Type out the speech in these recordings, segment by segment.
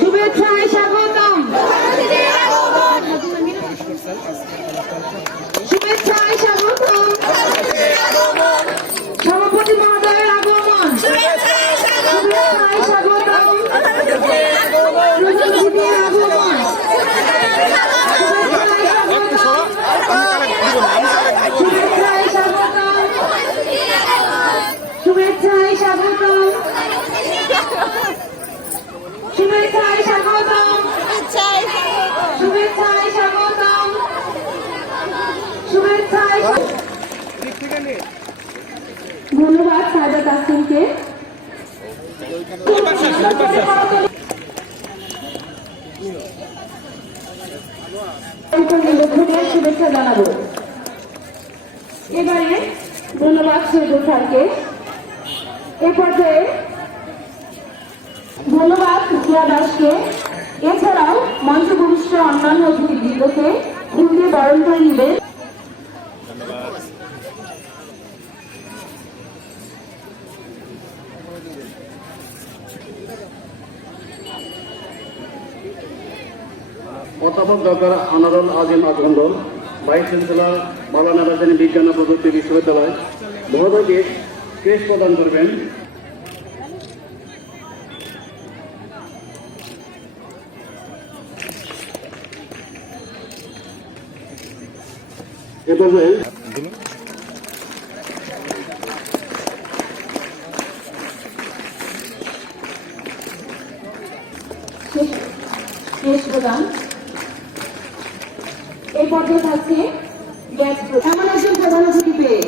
শুভেচ্ছায় স্বাগতম, শুভেচ্ছায় স্বাগতম, সভাপতি মহোদয়ের আগমন, শুভেচ্ছায় স্বাগতম, প্রতিনিধির আগমন, শুভেচ্ছায় স্বাগতম, শুভেচ্ছায় স্বাগতম, শুভেচ্ছায় স্বাগতম, শুভেচ্ছায় স্বাগতম, শুভেচ্ছায় ধন্যবাদ সাজা তাসিমকে। শুভেচ্ছা জানাবো। এবারে ধন্যবাদ শহীদুল স্যারকে। এ পর্যায়ে ধন্যবাদ জিয়া দাসকে। এছাড়াও মঞ্চভূমিষ্ঠ অন্যান্য অতিথিবৃন্দকে ফুল দিয়ে বরণ করে নেবে। অধ্যাপক doctor Anwarul Azim আকমন্ডল, vice chancellor মাওলানা ভাসানী বিজ্ঞান ও প্রযুক্তি বিশ্ববিদ্যালয় মহোদয়কে ক্রেস্ট প্রদান করবেন। এ পর্যায়ে ক্রেস্ট প্রদান। এই পর্যায়ে থাকছে গ্যাস। এমন একজন প্রধান অতিথি পেয়ে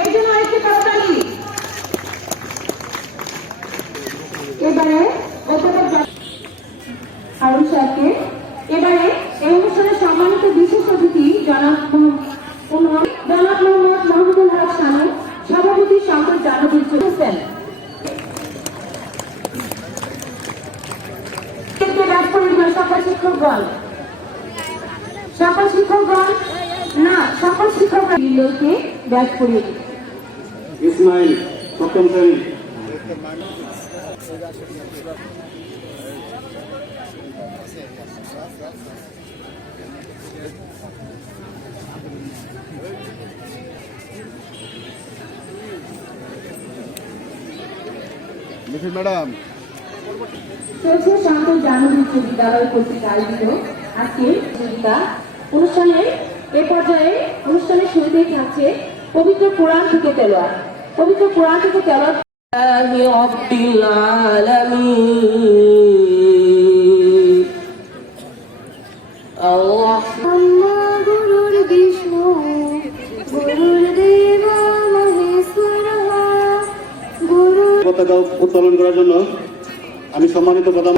এর জন্য আরেকটি করতালি। এবারে অধ্যাপক আরুন স্যারকে। এবারে এই অনুষ্ঠানের সম্মানিত বিশেষ অতিথি জনাব মোহাম্মদ মাহমুদুল হক শানু, সভাপতি সংসদ জানাবেন চলেছেন। সকল শিক্ষকগণ, সকল শিক্ষকগণ না সকল শিক্ষককে ব্যাচ করিয়ে ইসমাইল সপ্তম শ্রেণী। ম্যাডাম চলছে শান্ত জানুয়ারি বিদ্যালয় কর্তৃক আয়োজিত আজকের প্রতিযোগিতা অনুষ্ঠানের এ পর্যায়ে অনুষ্ঠানের শুরুতেই থাকছে পবিত্র কোরআন থেকে তেলাওয়াত। পবিত্র কোরআন থেকে তেলাওয়াত। রব্বিল আলামিন আল্লাহ গুরুর বিষ্ণু গুরুর দেবা মহেশ্বর গুরু। পতাকা উত্তোলন করার জন্য আমি সম্মানিত প্রধান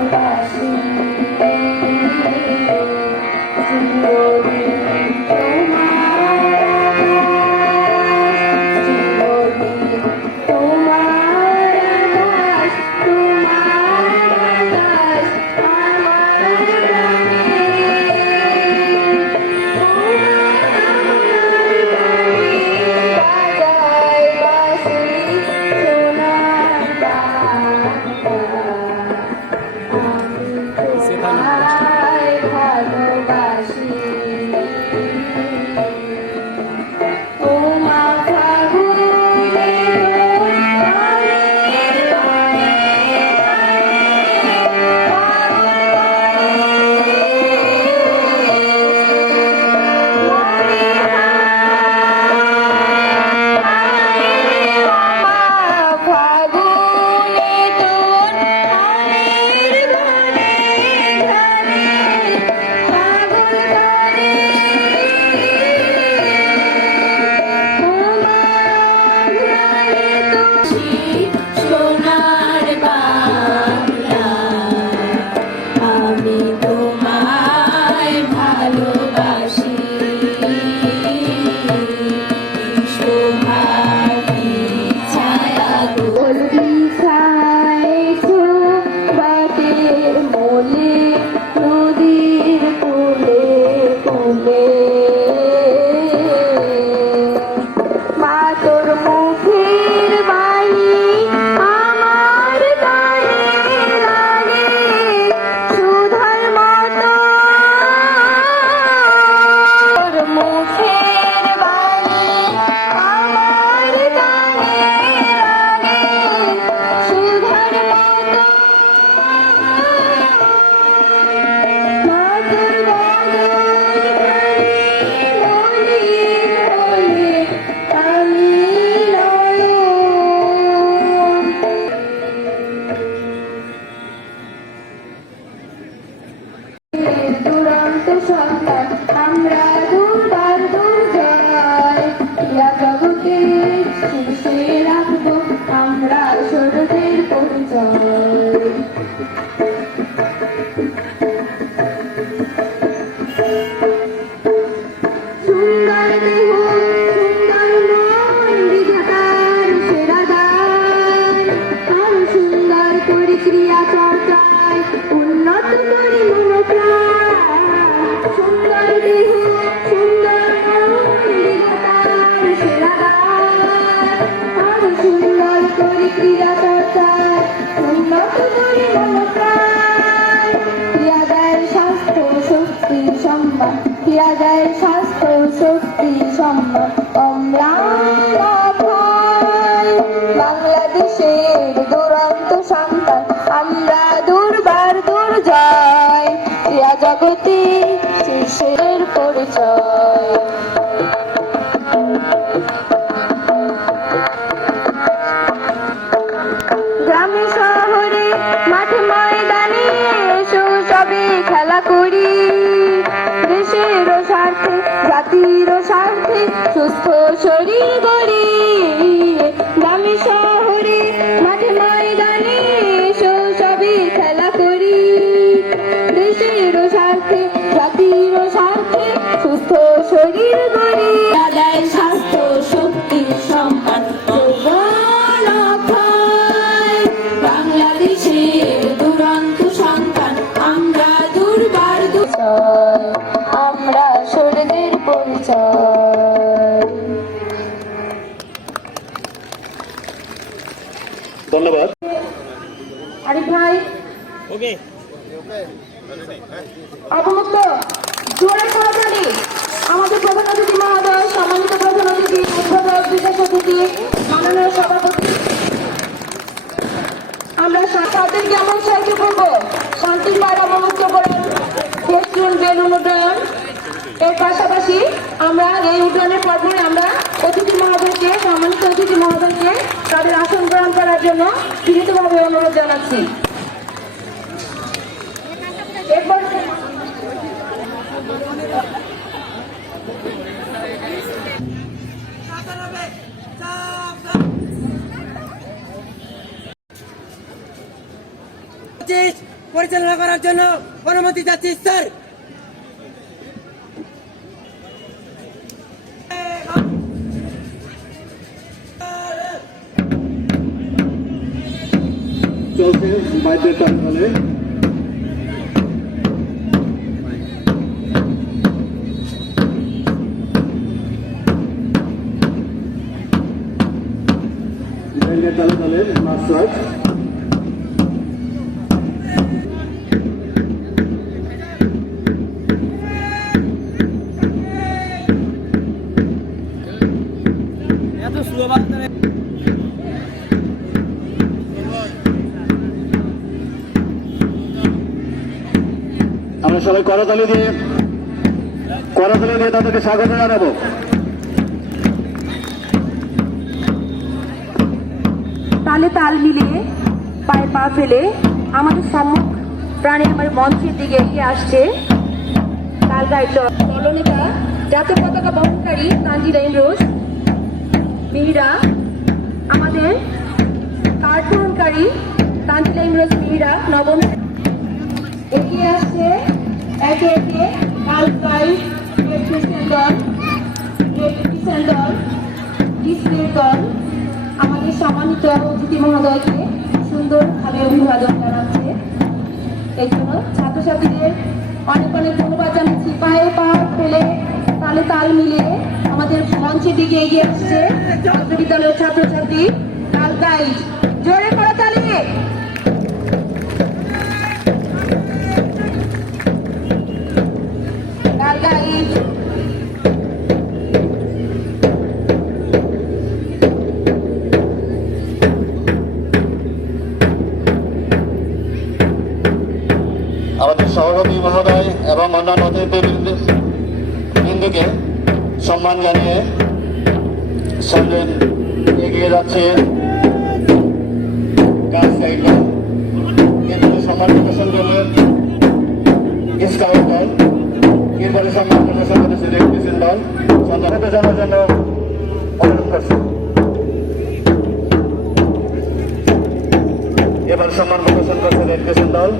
ময়দানে এসো সবে খেলা করি, দেশের স্বার্থে জাতির স্বার্থে সুস্থ শরীর গড়ি, গ্রামে শহরে মাঠে ময়দানে এসো সবে খেলা করি, দেশের স্বার্থে জাতির স্বার্থে সুস্থ শরীর গড়ি, দাদাই স্বাস্থ্য শক্তি সম্মান যৌবন অক্ষয়, বাংলাদেশের দুরন্ত সন্তান আমরা দুর্বার দুর্জয়, আমরা শহীদের পরিচয়। ধন্যবাদ। আরিফ ভাই অবমুক্ত জোরে করতালি আমাদের প্রধান অতিথি মহোদয়, সম্মানিত প্রধান অতিথি, উদ্বোধক, বিশেষ অতিথি, মাননীয় সভাপতি। আমরা তাদেরকে এমন সাহায্য করবো শান্তির পায়রা অবমুক্ত করেন, ফেস্টুন বেলুন উড্ডয়ন। এর পাশাপাশি আমরা এই উড্ডয়নের পর্বে আমরা অতিথি মহোদয়কে, সম্মানিত অতিথি মহোদয়কে তাদের আসন গ্রহণ করার জন্য বিনীতভাবে অনুরোধ জানাচ্ছি। এরপর পরিচালনা করার জন্য অনুমতি চাচ্ছি স্যার। চলছে বাইরের টানলে তালে তালে মাস্টার এত স্লো বাজে আমরা সবাই করতালি দিয়ে তাদেরকে স্বাগত জানাবো। তালে তাল মিলিয়ে পায়ে পা ফেলে আমাদের সম্মুখ প্রাণে আমার মঞ্চের দিকে এগিয়ে আসছে তালগাঁয়ের দলনেতা, জাতীয় পতাকা বহনকারী তানজিলা ইমরোজ মিহিরা, আমাদের কার্ড পূরণকারী তানজিলা ইমরোজ মিহিরা নবম এগিয়ে আসছে একে একে তালগাঁয়ের রেড ক্রিসেন্ট দল, ডিসপ্লে দল। আমাদের সম্মানিত অতিথি মহোদয়কে সুন্দরভাবে অভিবাদন জানাচ্ছে। এই জন্য ছাত্রছাত্রীদের অনেক অনেক ধন্যবাদ জানাচ্ছি। পায়ে পা ফেলে তালে তাল মিলিয়ে আমাদের মঞ্চের দিকে এগিয়ে আসছে বিদ্যালয়ের ছাত্রছাত্রী তালগাঁই। জোরে করে তালি। তালগাঁই আমাদের সভাপতি মহোদয় এবং অন্যান্য অতিথিবৃন্দকে সম্মান জানিয়ে সামনে এগিয়ে যাচ্ছে এরপরে সম্মান প্রদর্শন করলেন স্কাউট দল, এরপরে সম্মান প্রদর্শন করেছে রেড ক্রিসেন্ট দল। সন্ধানতে জানার জন্য অনুরোধ করছি। এবার সম্মান প্রদর্শন করছে রেড ক্রিসেন্ট দল।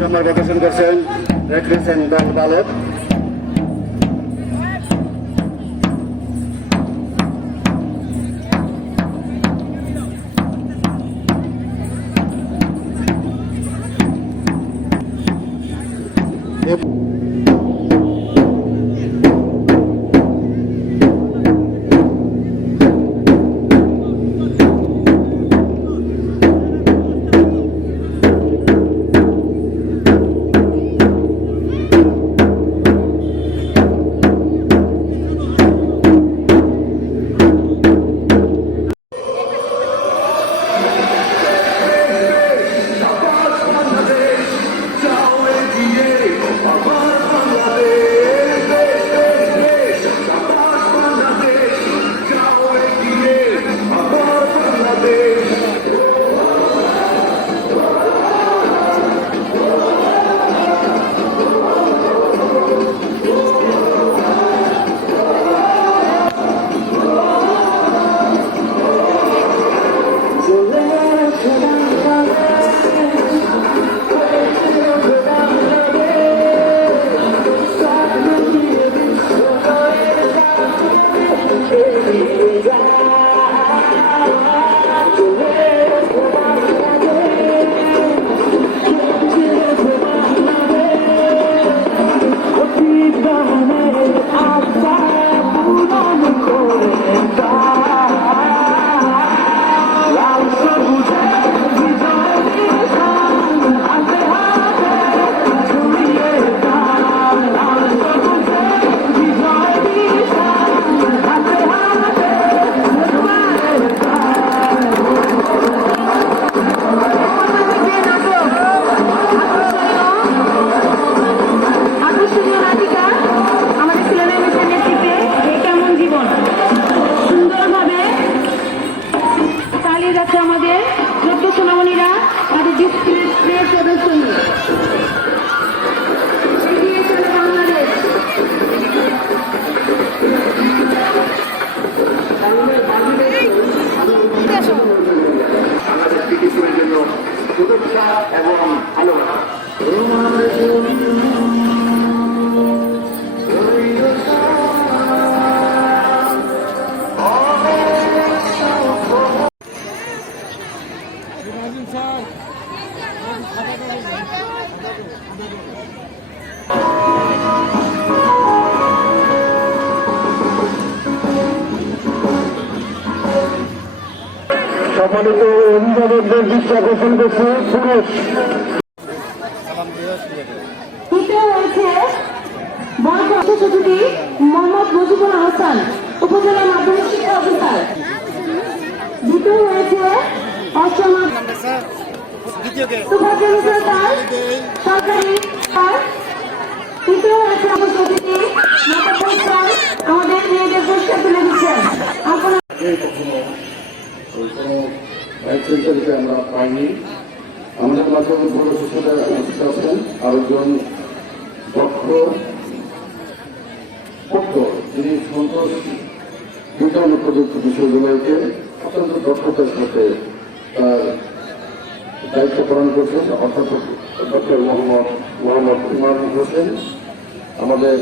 সম্মান প্রদর্শন করছেন রেড ক্রিসেন্ট দল বালক। সম্মানিত অভিভাবকদের দৃষ্টি আকর্ষণ করছি পুরুষ তৃতীয় হয়েছে বর্গ সচিব মোহাম্মদ মুজিবুল হাসান, উপজেলা মাধ্যমিক শিক্ষা অফিসার। দ্বিতীয় হয়েছে অষ্টম সুভাষচন্দ্র সরকার, সরকারি স্যার। তৃতীয় হয়েছে আমার সচিব আমাদের মেয়েদের পুরস্কার তুলে দিচ্ছেন। আপনারা কোনো লাইসেন্সারিকে আমরা পাইনি। আমাদের মাঝে বড় শিশুরা উপস্থিত আছেন, আরেকজন দক্ষ যিনি সন্তোষ বিজ্ঞান ও প্রযুক্তি বিশ্ববিদ্যালয়কে অত্যন্ত দক্ষতার সাথে তার দায়িত্ব পালন করছেন, অর্থাৎ ডক্টর মোহাম্মদ ইমাম হোসেন, আমাদের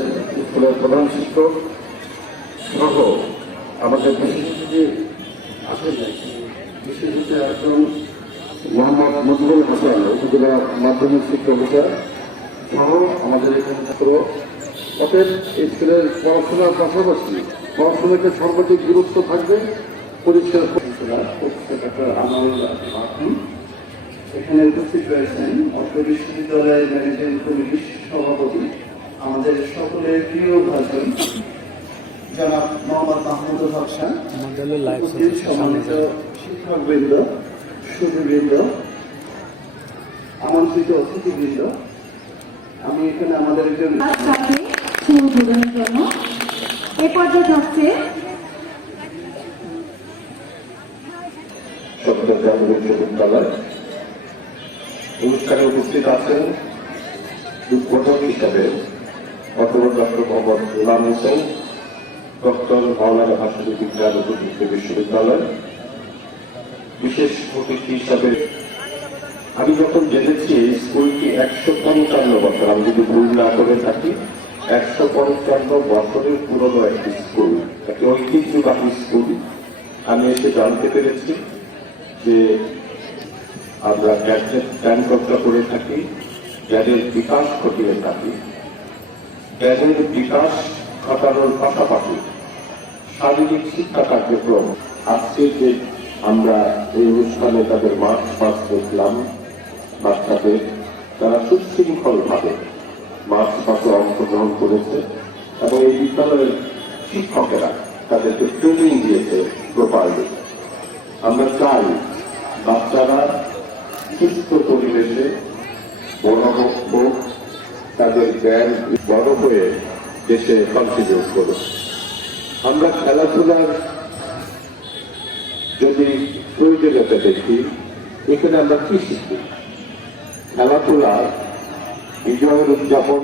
স্কুলের প্রধান শিক্ষক সহ আমাদের বিশেষ আসেন বিশেষ একজন মোহাম্মদ মুজিবুল হাসান, উপজেলা মাধ্যমিক শিক্ষা অফিসার সহ আমাদের এখানে ছাত্র। অতএব এই স্কুলের পড়াশোনার পাশাপাশি পড়াশোনাকে সর্বাধিক গুরুত্ব থাকবে পরিষ্কার পরিচ্ছন্নতা। এখানে উপস্থিত রয়েছেন অত্র বিশ্ববিদ্যালয়ের ম্যানেজিং কমিটির সভাপতি, আমাদের সকলের প্রিয় ভাষণ জনাব মোহাম্মদ মাহমুদুল হক খান, উপস্থিত সম্মানিত শিক্ষকবৃন্দ, সুধীবৃন্দ, আমন্ত্রিত অতিথিবৃন্দ। আমি এখানে আমাদের একজন তাকে শুভ উদ্বোধনের জন্য এ পর্যায়ে যাচ্ছে চট্টগ্রাম বিশ্ববিদ্যালয় অনুষ্ঠানে উপস্থিত আছেন উদ্বোধক হিসাবে অথবা ডক্টর মোহাম্মদ ইমাম হোসেন, ডক্টর মাওলানা ভাষানী বিজ্ঞান ও প্রযুক্তি বিশ্ববিদ্যালয়। বিশেষ অতিথি হিসাবে আমি যখন জেনেছি স্কুলটি 155 বছর, আমি যদি ভুল না করে থাকি, 155 বছরের পুরনো একটি স্কুল, একটি ঐতিহ্যবাহী স্কুল। আমি এসে জানতে পেরেছি যে আমরা জ্ঞান চর্চা করে থাকি, জ্ঞানের বিকাশ ঘটিয়ে থাকি। জ্ঞানের বিকাশ ঘটানোর পাশাপাশি শারীরিক শিক্ষা কার্যক্রম। আজকে যে আমরা এই অনুষ্ঠানে তাদের মার্চ পাস দেখলাম, বাচ্চাদের তারা সুশৃঙ্খল ভাবে মার্চ পাসে অংশগ্রহণ করেছে এবং এই বিদ্যালয়ের শিক্ষকেরা তাদেরকে ট্রেনিং দিয়েছে প্রপারলি। আমরা চাই বাচ্চারা সুস্থ পরিবেশে বড় হোক, তাদের জ্ঞান বড় হয়ে দেশে কন্ট্রিবিউট করুক। আমরা খেলাধুলার যদি প্রয়োজনীয়তা দেখি, এখানে আমরা কি শিখি? খেলাধুলা বিজয়ের উদযাপন